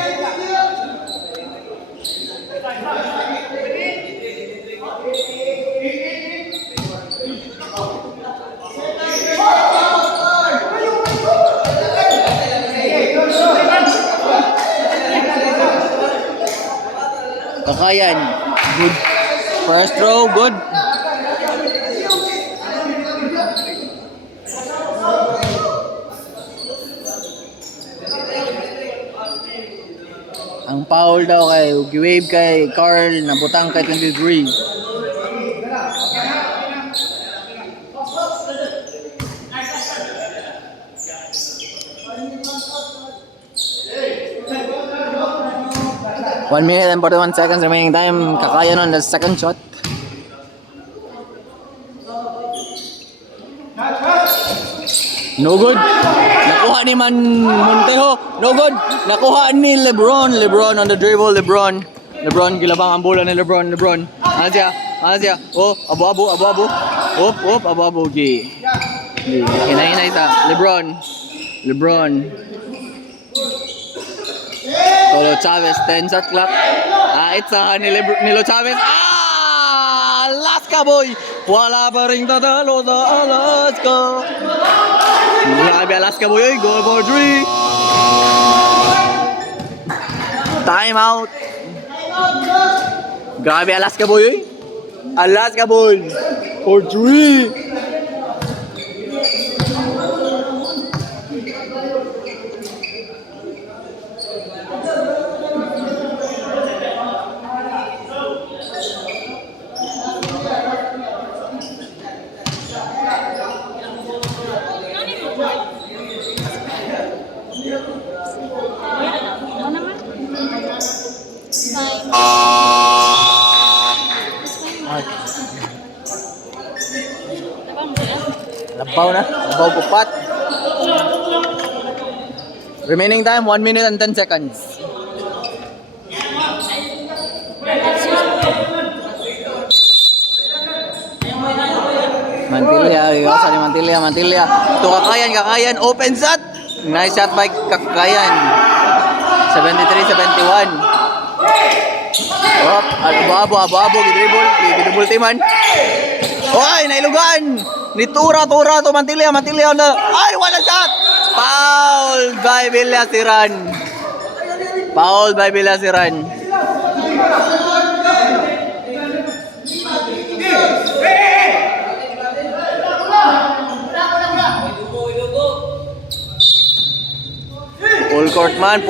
Kakayan. Good. First throw, good. Ang foul daw kay giwave kay Carl na butang kay 23. One minute and 41 seconds remaining time. Kakayan on the second shot. No good. Nakuha ni Montejo. No good. Nakuha ni LeBron. LeBron on the dribble. LeBron gilabang ang bola ni LeBron. Ano siya? Oh, abu-abu. Op, abu-abu. Hinay sa LeBron. Tolo Chavez, 10 shot clock. Itsahan ni Lo Chavez. Alaska boy! Wala pa ring tatalo sa Alaska. Grabe Alaska boy, goal for 3. Time out. Grabe Alaska boy. Alaska boy for 3. Ano naman? Fine. Labaw kupat. Remaining time 1 minute and 10 seconds. Mantilla. To Kakayan, open shot. Nice shot by Kakayan. 73-71. Op, abu-abu, gidribble timan. Oy, nailugan. Ni Tura to Mantilla on the... Ay, wala shot. Foul by Villasiran. Full court man.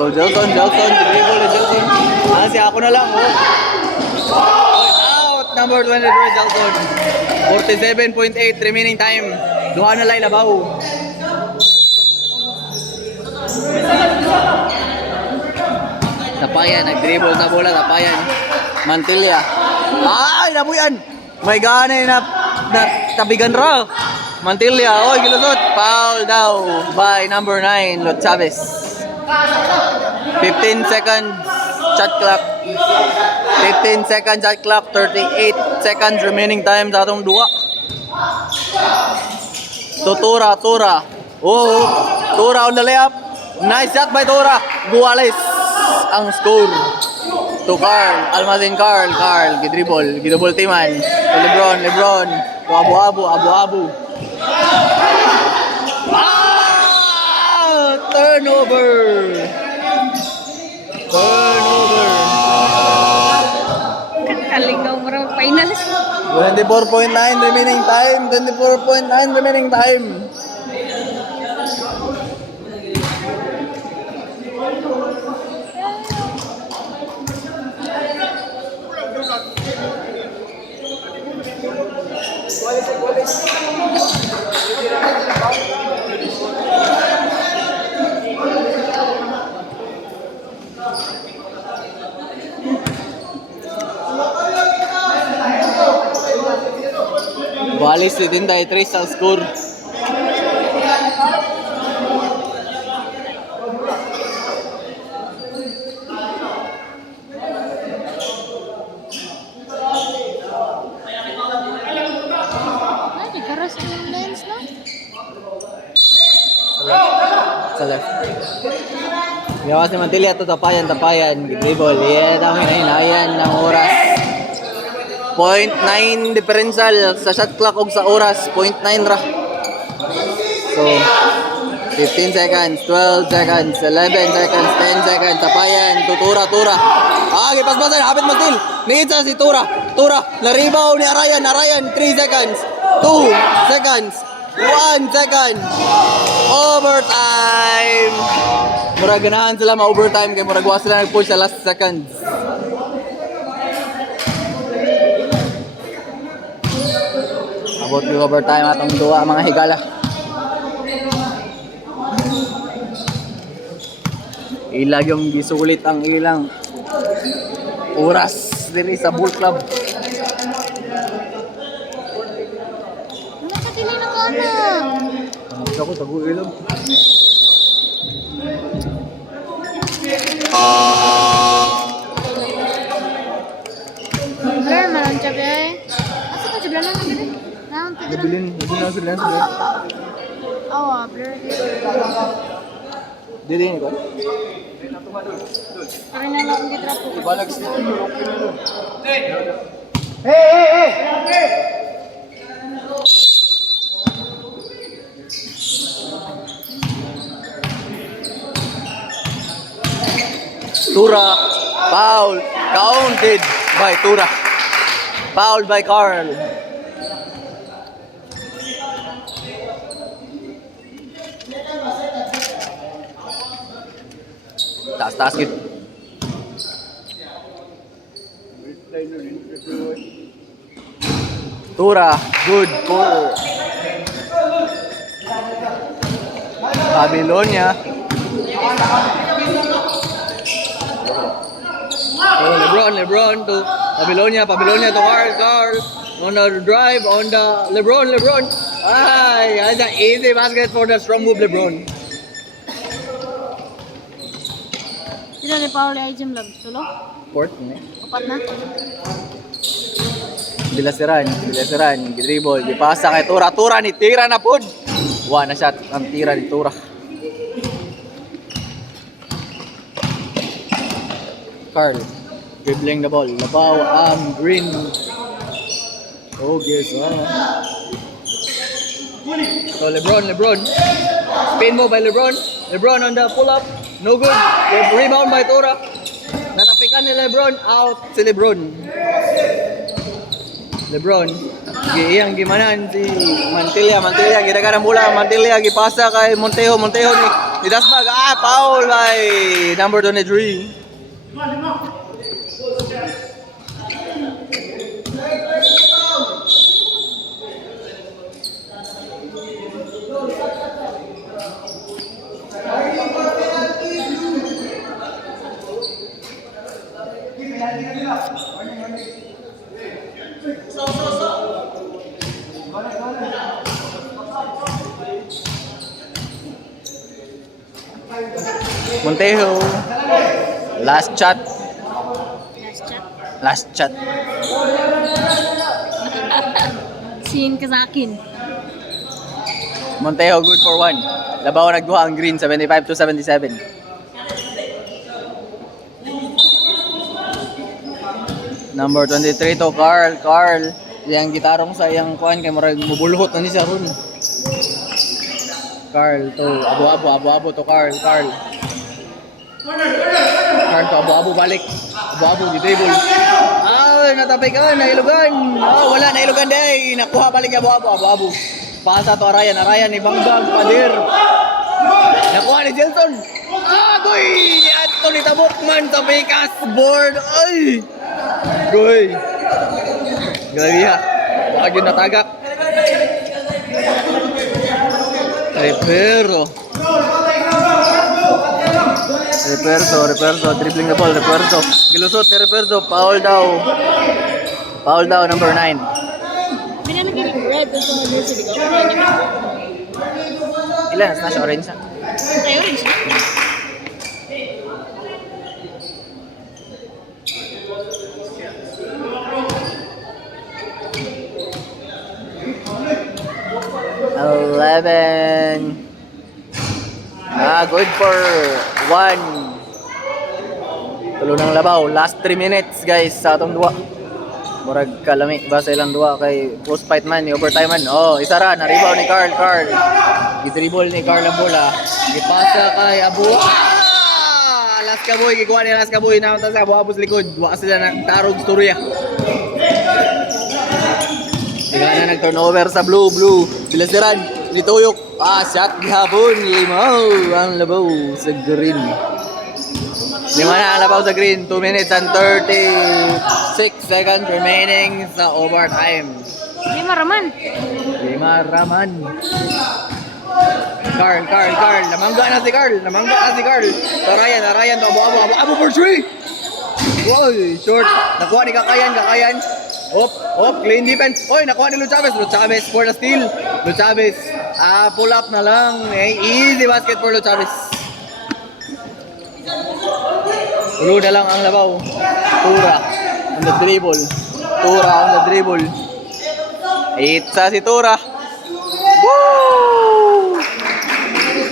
To Jelson, dribble. Siya ako na lang, Out, number 23, Jelson. 47.8 remaining time. Duha na lang labaw. Tapayan, nag-dribble sa bola, Tapayan. Mantilla. Ay, nabuyan. May gana na tabigan ra. Mantilla, oy, gilusot. Foul daw by number 9, Lot Chavez. 15 seconds shot clock. 38 seconds remaining time sa atong duwa. To Tura. Oh, Tura on the layup. Nice shot by Tura. Guales ang score. To Carl, Almazin Carl, gidribble timan. To LeBron. To abu-abu. Turnover. Kakalingaw mo raw finals. 24.9 remaining time. Walis 73 ang score. Ay, karas ang lens na. Sa left. Yawas ni Mantilla to Tapayan. Dribble. Yan ang hinayan ng oras. 0.9 differential sa shot clock og sa oras. 0.9 ra. So, 15 seconds, 12 seconds, 11 seconds, 10 seconds, tapayan, tutura, tura. Gipaspasan, hapit mo still. Niitsa si Tura, naribaw ni Arayan, 3 seconds, 2 seconds, 1 second. Overtime! Murag ganahan sila ma-overtime kay murag wa sila nag-push sa last seconds. Abot yung overtime atong duwa mga higala. Ilag yung gisulit ang ilang oras diri sa Bull Club. Ano ka dili na ko ana? Ako tago ilang. Blur man siya be. Asa ka jablan na dili? Naon ka dili? Nabilin sila. Awa, blur. Dili ni ko. Para na lang di trapo. Ibalag sila. Tura, foul, counted by Tura. Foul by Carl. Taas gitu. Tura, good pull. Babylonia. Oh, LeBron to Babylonia to Carl. On the drive on the LeBron. That's an easy basket for the strong move LeBron. Sila ni Paul ay gym lab tulo. Fourth, Upat na. Bilasiran, dribble, dipasa kay Tura ni tira na pud. Wa na shot ang tira ni Tura. Carl dribbling the ball. Labaw ang Green. Okay, so. So LeBron. Spin move by LeBron. LeBron on the pull up. No good. Rebound by Tura. Natapikan ni LeBron. Out si LeBron. Giyang gimanan si Mantilla. Ginagarang bola. Mantilla gipasa kay Montejo ni Dasmag. Foul by number 23. Montejo. Last shot. Sin ka sa akin. Montejo good for 1. Labaw nagduha ang Green 75-77. Number 23 to Carl. Yang gitarong sa iyang kuan kay murag mubulhot na ni siya ron. Carl to abo to Carl to abo balik. Abo gidribble. Natapikan, nailugan. Wala nailugan day. Nakuha balik abo. Pasa to Arayan ni Bangbang Padir. Nakuha ni Jelson. Goy! Ni Anthony Tabukman sa Pikas board. Ay! Goy! Grabe ha. Wag yun natagak. Repero, dribbling the ball, Gilusot ni Reperto, foul daw, number 9. Binalagyan ng red sa mga jersey ko. Ilan? Nasa orange na? Ay, orange na. Good for 1. Tulo ng labaw. Last 3 minutes guys sa atong duwa. Murag kalami ba sa ilang duwa kay post fight man ni overtime man. Oh, isa ra na rebound ni Carl. Gidribble ni Carl ang bola. Gipasa kay Abu. Alaska boy, gikuha ni Alaska boy na sa Abu sa likod. Wa sila nang tarog storya. Sila na nag-turnover sa blue. Bilasiran, nituyok. Shot gihapon. Limaw ang labaw sa green. Lima na ang labaw sa green. 2 minutes and 36 seconds remaining sa overtime. Lima raman. Carl. Namangga na si Carl. So Ryan. Abu for 3. Wow, short. Nakuha ni Kakayan. Op, clean defense. Oy, nakuha ni Lu Chavez for the steal. Lu Chavez, pull up na lang. Easy basket for Lu Chavez. Ulo na lang ang labaw. Tura on the dribble. Itsa si Tura. Woo!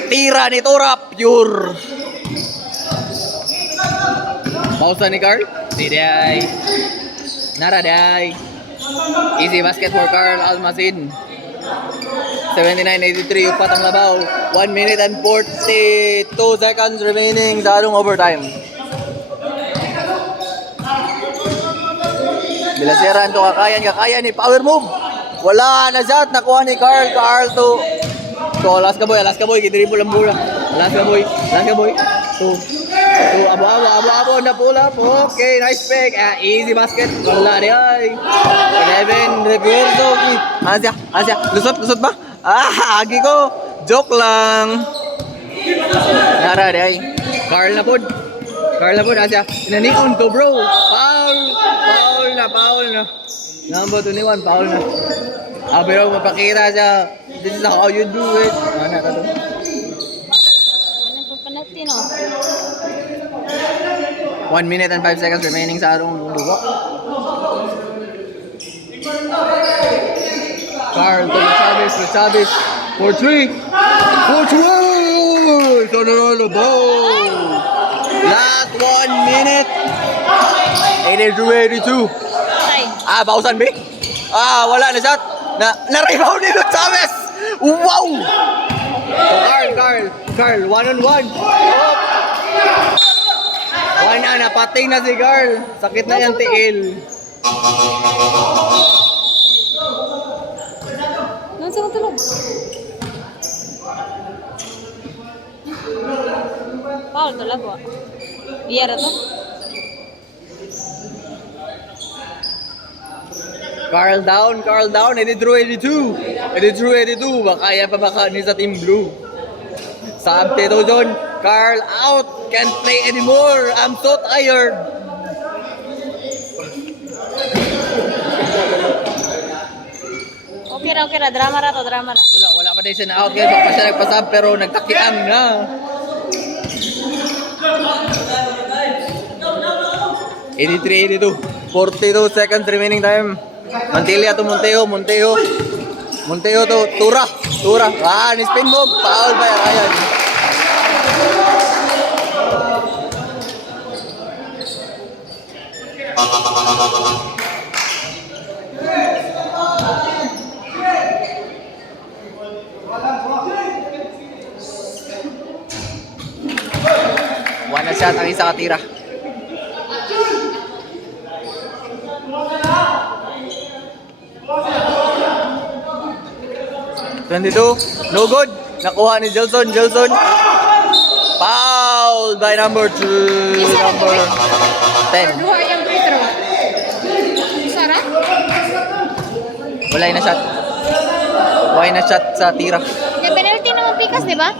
Tira ni Tura, pure. Pausa ni Carl. Diday. Naraday. Easy basket for Carl Almacin. 79-83 upat ang labaw. 1 minute and 42 seconds remaining sa anong overtime. Bilasiran to Kakayan ni power move. Wala na shot, nakuha ni Carl to Alaska boy, gidribble ang bola. Alaska boy. To Abo na pull up. Okay, nice pick. Easy basket. Wala ay. 11 reverso. Asya. Lusot ba? Agi ko. Joke lang. Nara ay. Carl na pod. Asya. Inanion to bro. Foul na. Number 21, foul na. Pero mapakita siya. This is how you do it. Ano ka to? Penalty no. 1 minute and 5 seconds remaining sa arong duwa. Carl to Lu Chavez for 3. Sonoro ball. Last 1 minute. 82. Ay. Pausan B. Wala na shot. Na-rebound ni Lu Chavez. Wow! Carl, 1-on-1. Napating na si Carl. Sakit na yung tiil. Nansa mo tulog? Paul to lago. Biyara to. Carl down. 82. Kaya pa baka ni sa Team Blue. Sabi to John. Carl out. Can't play anymore. I'm so tired. Okay ra. Drama ra. Wala pa din siya na out. Kaya pa siya nagpasab pero nagtakiang na. (83, 82) 42 seconds remaining time. Mantilia to Monteo to Tura. Ni spin move. Foul by Ryan. One shot ang isa katira. No good. Nakuha ni Jelson. Foul by number 10. Duha yung free throw. Sara? Wala na shot sa tira. Yung penalty naman pikas, di ba?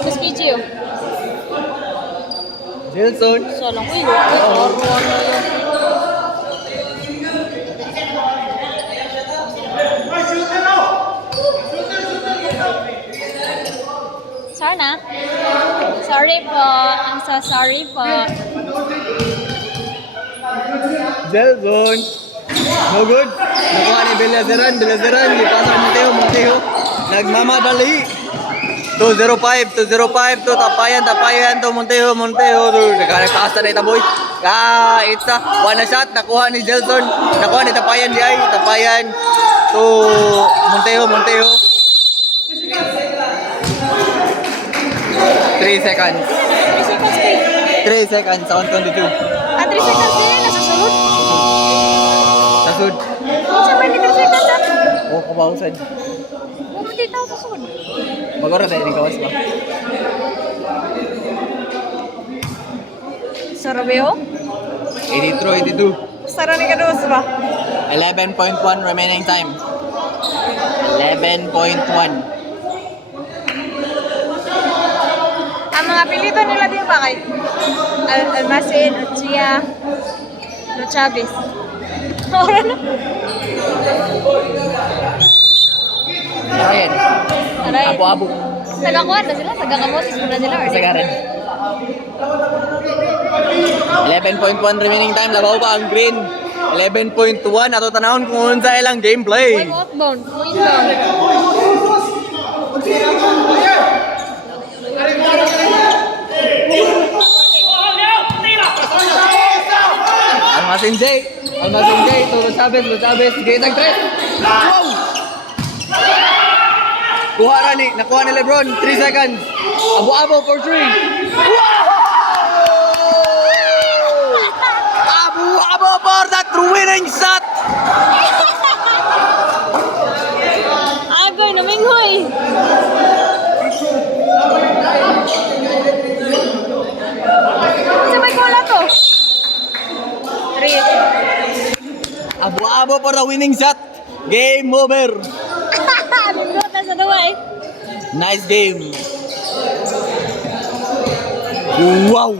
Tapos Kichio. Jelson. Solong. Uy, ruwan na yun. Sana. Sorry po. I'm so sorry po. Jelson. No good. Nakuha ni Belazeran. Ipasa Monteo. Nagmamadali. 205 to tapayan to Montejo to nagkakasta na ita boy. Itza one shot nakuha ni Jelson, nakuha ni tapayan di ay tapayan to Montejo 3 seconds 3 seconds sound 22 Ah, 3 seconds din. Nasa sulod. sa sud Siya ba yung 3 seconds ah? oh kabausan Pumunti tao sa sulod. magoro sa ining kawas ba Sarabeo? 82 Sara ni kados ba? 11.1 remaining time 11.1 Ang mga pilito nila din ba kay Almacen, Ochia, no Chavez. Ora na. Ayan Aray. abo Nagakuan na sila, nagakamosis mo na sila. Or Sagaran 11.1 remaining time labaw pa ang green 11.1 ato tanawon kung unsa ilang gameplay Point outbound, point down. Almacen J to Chavez gitang 3 wow nakuha ni Lebron 3 seconds abo for 3 abo for that winning shot Agoy, naminghoy. Sa may bola to. 3. abo for the winning shot game over Nindot na sa duwa eh. nice game wow